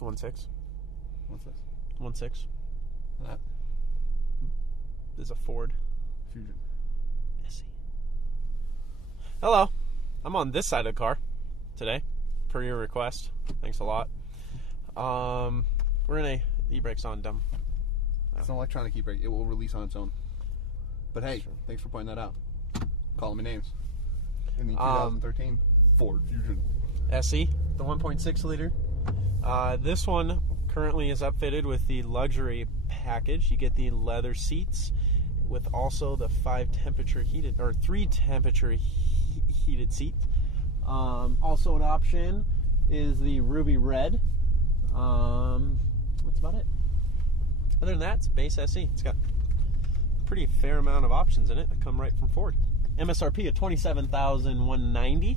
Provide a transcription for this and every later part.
1.6. What's this? 1.6. That? This is a Ford Fusion. SE. Hello. I'm on this side of the car today, per your request. Thanks a lot. We're in a e-brake's on, dumb. It's an electronic e-brake. It will release on its own. But hey, thanks for pointing that out. Calling me names. In the 2013 Ford Fusion SE, the 1.6 liter. This one currently is upfitted with the luxury package. You get the leather seats with also the 3 temperature heated seat. Also an option is the ruby red. That's about it. Other than that, it's base SE. It's got a pretty fair amount of options in it that come right from Ford. MSRP of $27,190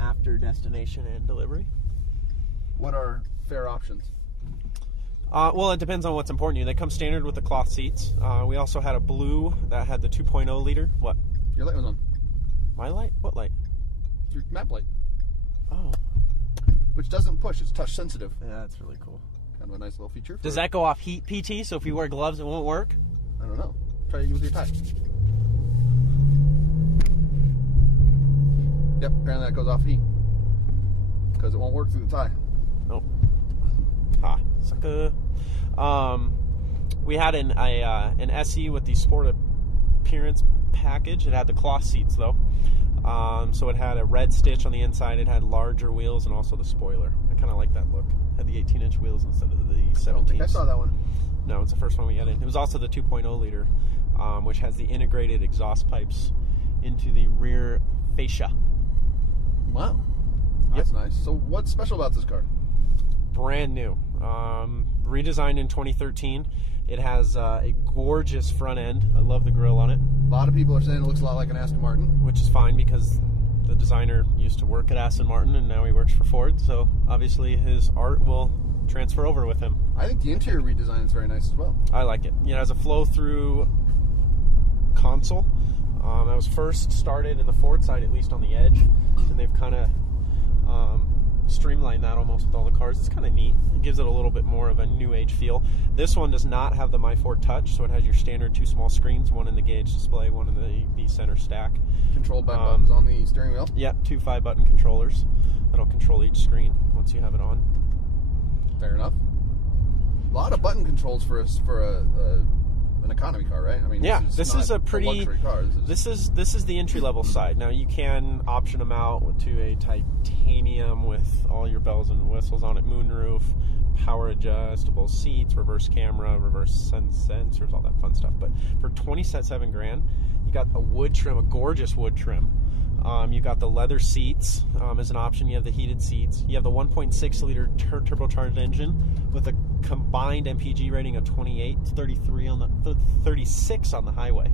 after destination and delivery. What are fair options? Well, it depends on what's important to you. They come standard with the cloth seats. We also had a blue that had the 2.0 liter. What? Your light was on. My light? What light? Your map light. Oh. Which doesn't push. It's touch sensitive. Yeah, that's really cool. Kind of a nice little feature. Does that go off heat PT? So if you wear gloves, it won't work? I don't know. Try it with your tie. Yep, apparently that goes off heat. Because it won't work through the tie. Oh. Ha. Sucker. We had an SE with the sport appearance package. It had the cloth seats though. So it had a red stitch on the inside. It had larger wheels and also the spoiler. I kind of like that look. It had the 18-inch wheels instead of the 17. I don't think I saw that one. No, it's the first one we got in. It was also the 2.0 liter, which has the integrated exhaust pipes into the rear fascia. Wow. That's nice. So what's special about this car? Brand new. Redesigned in 2013. It has a gorgeous front end. I love the grille on it. A lot of people are saying it looks a lot like an Aston Martin. Which is fine because the designer used to work at Aston Martin and now he works for Ford. So obviously his art will transfer over with him. I think the interior redesign is very nice as well. I like it. It has a flow-through console. That was first started in the Ford side, at least on the edge. And they've kind of streamlined that almost with all the cars. It's kind of neat. It gives it a little bit more of a new age feel. This one does not have the My Ford Touch, so it has your standard 2 small screens, one in the gauge display, one in the center stack. Controlled by buttons on the steering wheel? Yeah, 2 5-button controllers that'll control each screen once you have it on. Fair enough. A lot of button controls for an economy car, right? I mean, yeah, this is a pretty luxury car. This is the entry level side. Now you can option them out to a titanium with all your bells and whistles on it, moonroof, power adjustable seats, reverse camera, reverse sensors, all that fun stuff. But for $27,000, you got a wood trim, a gorgeous wood trim. You got the leather seats as an option. You have the heated seats. You have the 1.6 liter turbocharged engine with a combined MPG rating of 28, 33 on the 36 on the highway.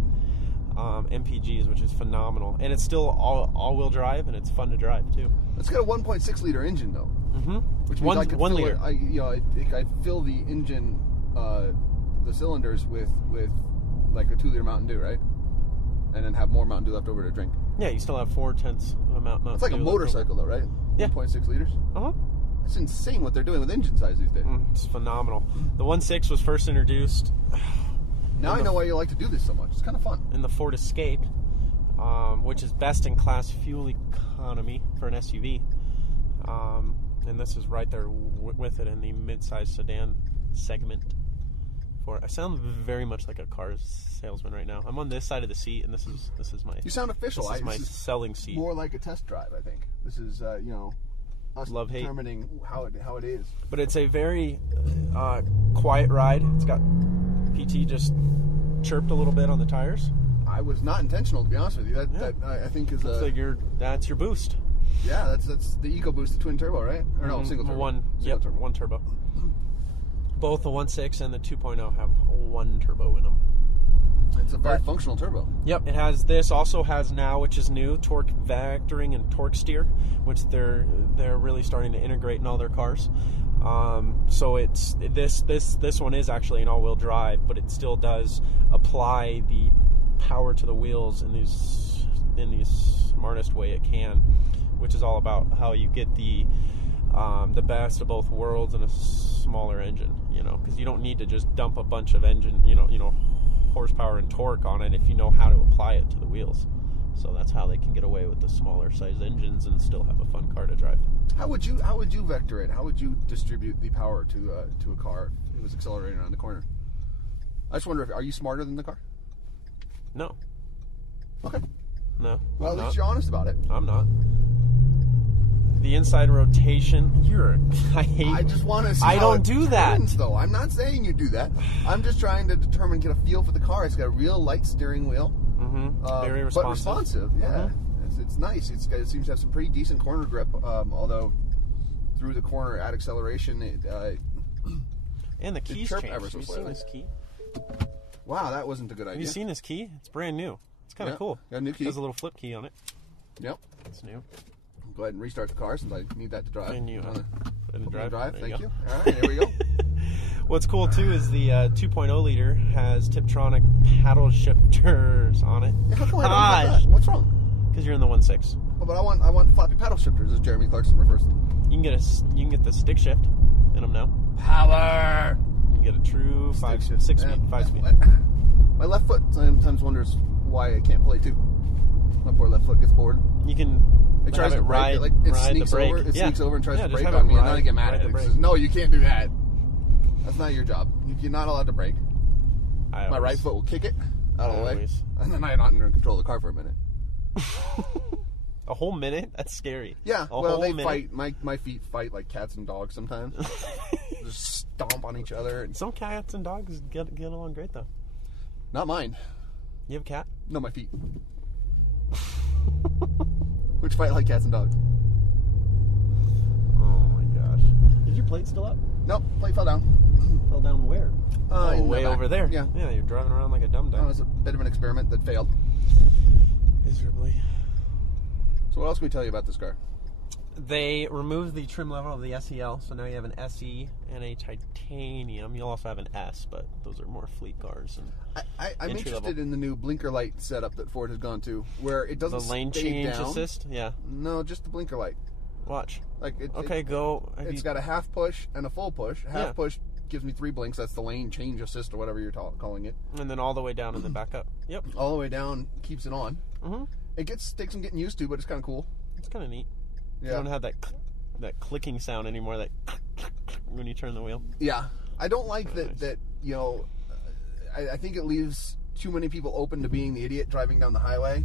MPGs, which is phenomenal, and it's still all-wheel drive, and it's fun to drive too. It's got a 1.6 liter engine though. Mm-hmm. Which means one liter. I fill the engine, the cylinders with like a 2 liter Mountain Dew, right? And then have more Mountain Dew left over to drink. Yeah, you still have 4/10 of a Mountain Dew. It's like a motorcycle though, right? Yeah. 1.6 liters. Uh-huh. It's insane what they're doing with engine size these days. It's phenomenal. The 1.6 was first introduced. Now I know why you like to do this so much. It's kind of fun. In the Ford Escape, which is best in class fuel economy for an SUV. And this is right there with it in the mid-size sedan segment. I sound very much like a car salesman right now. I'm on this side of the seat, and this is my. You sound official. This is my selling seat. More like a test drive, I think. This is us determining how it is. But it's a very quiet ride. It's got PT just chirped a little bit on the tires. I was not intentional, to be honest with you. That I think is that's your boost. Yeah, that's the EcoBoost, the twin turbo, right? Or no, single turbo. One turbo. Both the 1.6 and the 2.0 have one turbo in them. It's a very functional turbo. Yep, it has this. Also has now, which is new, torque vectoring and torque steer, which they're really starting to integrate in all their cars. So it's this one is actually an all-wheel drive, but it still does apply the power to the wheels in the smartest way it can, which is all about how you get the the best of both worlds and a smaller engine, you know, because you don't need to just dump a bunch of engine, you know, horsepower and torque on it if you know how to apply it to the wheels. So that's how they can get away with the smaller size engines and still have a fun car to drive. How would you vector it? How would you distribute the power to a car if it was accelerating around the corner? I just wonder, are you smarter than the car? No. Okay. No. Well, at least you're honest about it. I'm not. The inside rotation, I just want to see I how don't it do that. turns, though. I'm not saying you do that. I'm just trying to get a feel for the car. It's got a real light steering wheel. Mm-hmm. Very responsive. But responsive, yeah. Mm-hmm. It's nice. It seems to have some pretty decent corner grip, although through the corner at acceleration, and the keys changed. Have you seen his key? Wow, that wasn't a good idea. Have you seen his key? It's brand new. It's kind of cool. Got a new key. It has a little flip key on it. Yep. It's new. Go ahead and restart the car since I need that to drive. And you put it in drive. Thank you. All right, there we go. What's cool too is the 2.0 liter has Tiptronic paddle shifters on it. Yeah, how come I don't have that? What's wrong? Because you're in the 1.6. Oh, but I want floppy paddle shifters, as Jeremy Clarkson refers to them. You can get the stick shift in them now. Power. You can get a true 5 speed. My left foot sometimes wonders why I can't play too. My poor left foot gets bored. You can. It tries to brake. It sneaks over. It sneaks over and tries to brake on me, and then I get mad at it. It says, "No, you can't do that. That's not your job. You're not allowed to brake." My right foot will kick it out of the way, and then I'm not going to control the car for a minute. A whole minute? That's scary. Yeah. Well, they fight. My feet fight like cats and dogs sometimes. Just stomp on each other. Some cats and dogs get along great though. Not mine. You have a cat? No, my feet. Which fight like cats and dogs. Oh my gosh. Is your plate still up? Nope, plate fell down. Fell down where? Way over there. Yeah. Yeah, you're driving around like a dum-dum. It was a bit of an experiment that failed. Miserably. So what else can we tell you about this car? They removed the trim level of the SEL, so now you have an SE and a titanium. You'll also have an S, but those are more fleet cars. And I'm interested in the new blinker light setup that Ford has gone to, where it doesn't the lane change assist. Yeah. No, just the blinker light. Watch. Go. It's got a half push and a full push. Half push gives me 3 blinks. That's the lane change assist or whatever you're calling it. And then all the way down and then back up. Yep. All the way down keeps it on. Mm-hmm. It takes some getting used to, but it's kind of cool. It's kind of neat. Yeah. You don't have that clicking sound anymore. That when you turn the wheel. Yeah, I don't like that. You know, I think it leaves too many people open to being the idiot driving down the highway,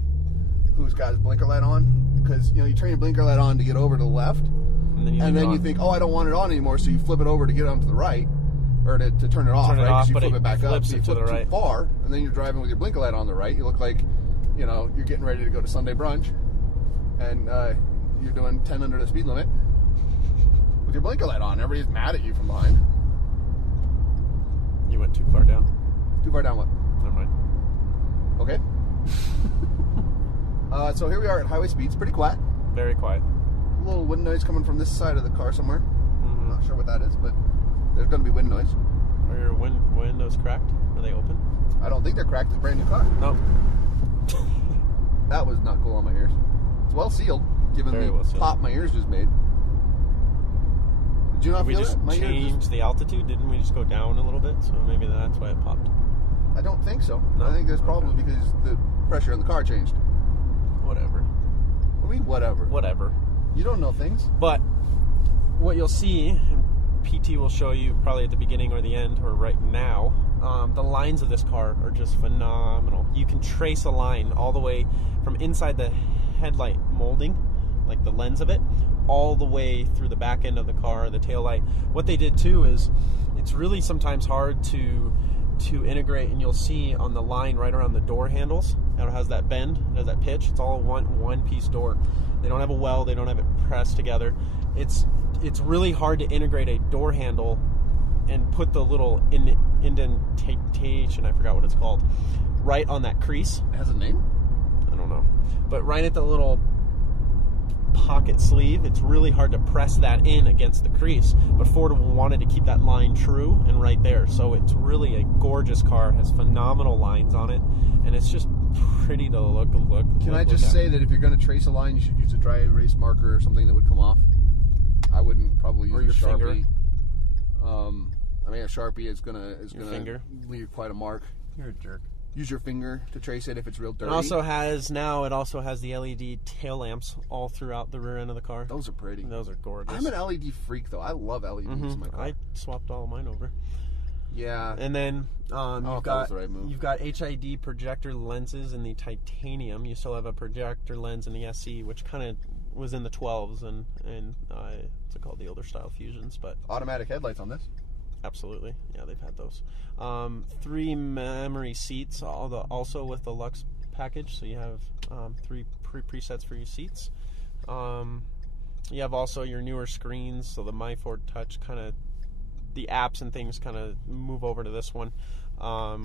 who's got his blinker light on, because you turn your blinker light on to get over to the left, and then you think, oh, I don't want it on anymore, so you flip it over to get onto the right, or to turn it off, right? Because you flip it back up, so you flip too far, and then you're driving with your blinker light on the right. You look like, you're getting ready to go to Sunday brunch, and you're doing 10 under the speed limit with your blinker light on. Everybody's mad at you from behind. You went too far down. Too far down what? Never mind. Okay. So here we are at highway speeds. Pretty quiet. Very quiet. A little wind noise coming from this side of the car somewhere. Mm-hmm. Not sure what that is, but there's going to be wind noise. Are your windows cracked? Are they open? I don't think they're cracked. It's a brand new car. No. That was not cool on my ears. It's well sealed, given the pop my ears just made. Did you not feel that? We just changed the altitude, didn't we? Just go down a little bit, so maybe that's why it popped. I don't think so. No? I think there's probably because the pressure in the car changed. Whatever. What do you mean, whatever? Whatever. You don't know things. But what you'll see, and PT will show you probably at the beginning or the end or right now, the lines of this car are just phenomenal. You can trace a line all the way from inside the headlight molding, like the lens of it, all the way through the back end of the car, the tail light. What they did too is it's really sometimes hard to integrate, and you'll see on the line right around the door handles, it has that bend, it has that pitch. It's all one piece door. They don't have a well, they don't have it pressed together. It's really hard to integrate a door handle and put the little indentation, I forgot what it's called, right on that crease. It has a name? I don't know. But right at the little pocket sleeve, it's really hard to press that in against the crease. But Ford wanted to keep that line true and right there. So it's really a gorgeous car. It has phenomenal lines on it. And it's just pretty to look. Can I just say that if you're going to trace a line, you should use a dry erase marker or something that would come off? I wouldn't probably use Or your a Sharpie. finger. I mean, a Sharpie is gonna finger. leave quite a mark. You're a jerk. Use your finger to trace it if it's real dirty. It also has the LED tail lamps all throughout the rear end of the car. Those are pretty. Those are gorgeous. I'm an LED freak, though. I love LEDs in my car. I swapped all of mine over. Yeah. And then you've got the right move. you've got HID projector lenses in the titanium. You still have a projector lens in the SE, which kind of was in the 12s and what's it called, the older style Fusions, but Automatic headlights on this. absolutely, yeah, they've had those. 3 memory seats, also with the Lux package, so you have 3 presets for your seats. You have also your newer screens, so the My Ford Touch kind of, the apps and things kind of move over to this one,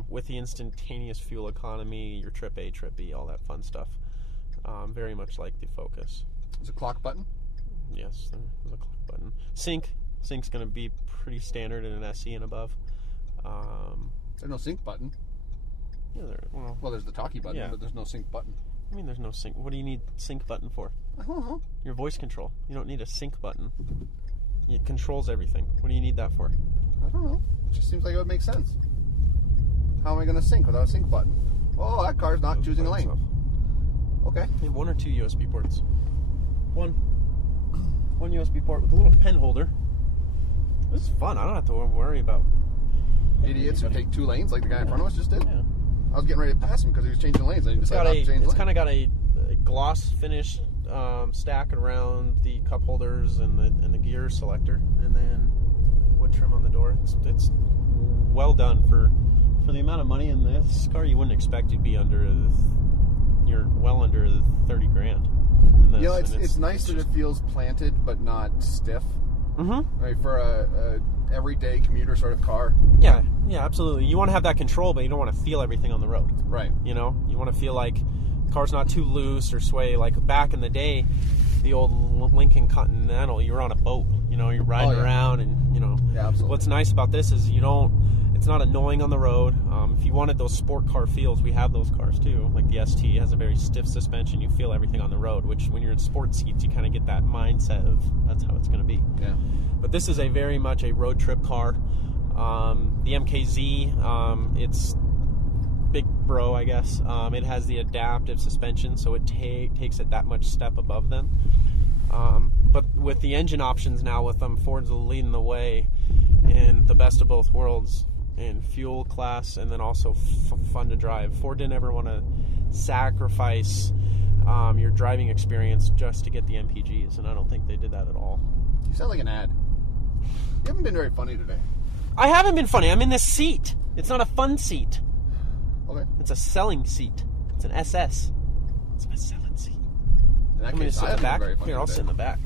with the instantaneous fuel economy, your Trip A, Trip B, all that fun stuff. Very much like the Focus. There's a clock button. Yes, there's a clock button. Sync's going to be pretty standard in an SE and above. There's no sync button. Yeah, Well, there's the talkie button, Yeah. but there's no sync button. I mean, there's no sync. What do you need sync button for? I don't know. Your voice control. You don't need a sync button. It controls everything. What do you need that for? I don't know. It just seems like it would make sense. How am I going to sync without a sync button? Oh, that car's not choosing a lane. Okay. You have 1 or 2 USB ports. One USB port with a little pen holder. This is fun. I don't have to worry about Idiots who take 2 lanes like the guy in front of us just did. Yeah. I was getting ready to pass him because he was changing lanes and he decided not to change It's lanes. kind of got a gloss finish stack around the cup holders and the gear selector, and then wood trim on the door. It's well done for the amount of money in this car. You wouldn't expect you'd be you're well under 30 grand. You know, it's nice that it feels planted but not stiff. Mm-hmm. Right, for a everyday commuter sort of car. Yeah, absolutely. You want to have that control, but you don't want to feel everything on the road. Right. You know, you want to feel like the car's not too loose or sway. Like back in the day, the old Lincoln Continental, you were on a boat. You know, you're riding around, and you know. Yeah, absolutely. What's nice about this is it's not annoying on the road. If you wanted those sport car feels, we have those cars too. Like the ST has a very stiff suspension. You feel everything on the road, which when you're in sport seats, you kind of get that mindset of that's how it's going to be. Yeah. But this is very much a road trip car. The MKZ, it's big bro, I guess. It has the adaptive suspension, so it takes it that much step above them. But with the engine options now with them, Ford's leading the way in the best of both worlds in fuel class and then also fun to drive. Ford didn't ever want to sacrifice your driving experience just to get the MPGs, and I don't think they did that at all. You sound like an ad. You haven't been very funny today. I haven't been funny. I'm in this seat. It's not a fun seat. Okay. It's a selling seat. It's an SS. It's my selling seat. In that I'm going to case, sit I in the haven't been back. very funny Here, I'll today. sit in the back.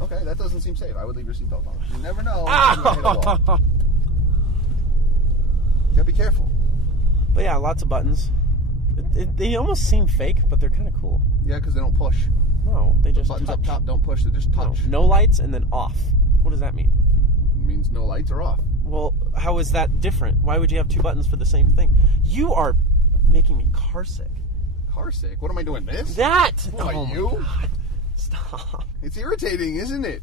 Okay, that doesn't seem safe. I would leave your seatbelt on. You never know. You might hit a wall. You gotta be careful. But yeah, lots of buttons. They almost seem fake, but they're kind of cool. Yeah, because they don't push. No, they just Buttons touch. up top don't push. They just touch. No lights and then off. What does that mean? It means no lights are off. Well, how is that different? Why would you have 2 buttons for the same thing? You are making me car sick. Car sick? What am I doing? This? That! What, Oh my you? God. Stop. It's irritating, isn't it?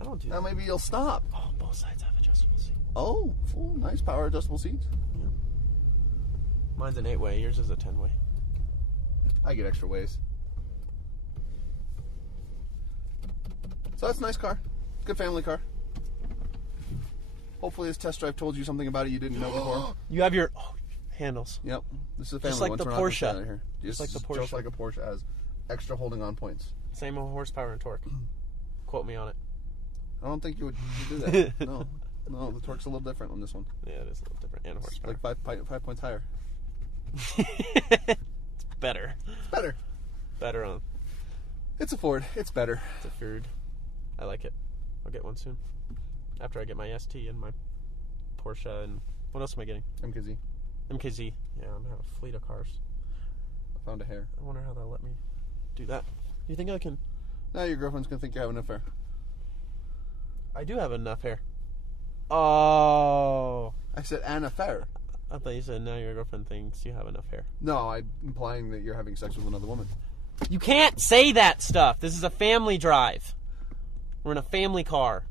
I don't do Now that. maybe you'll stop. Oh, both sides have adjustable seats. Oh, nice power adjustable seats. Yeah. Mine's an 8-way. Yours is a 10-way. I get extra ways. So that's a nice car. Good family car. Hopefully this test drive told you something about it you didn't know before. You have your handles. Yep. This is a family Just like one, the so we're not gonna Porsche. stand out here. Just like the Porsche. Just like a Porsche has extra holding on points. Same horsepower and torque. Quote me on it. I don't think you would do that. No, the torque's a little different on this one. Yeah, it is a little different. And It's horsepower. like 5 points higher. It's better. It's better. Better on. It's a Ford. It's better. It's a Ford. I like it. I'll get one soon. After I get my ST and my Porsche and what else am I getting? MKZ. MKZ. Yeah, I'm gonna have a fleet of cars. I found a hair. I wonder how they'll let me do that. Do you think I can? Now your girlfriend's gonna think you have an affair. I do have enough hair. Oh. I said an affair. I thought you said now your girlfriend thinks you have enough hair. No, I'm implying that you're having sex with another woman. You can't say that stuff. This is a family drive. We're in a family car.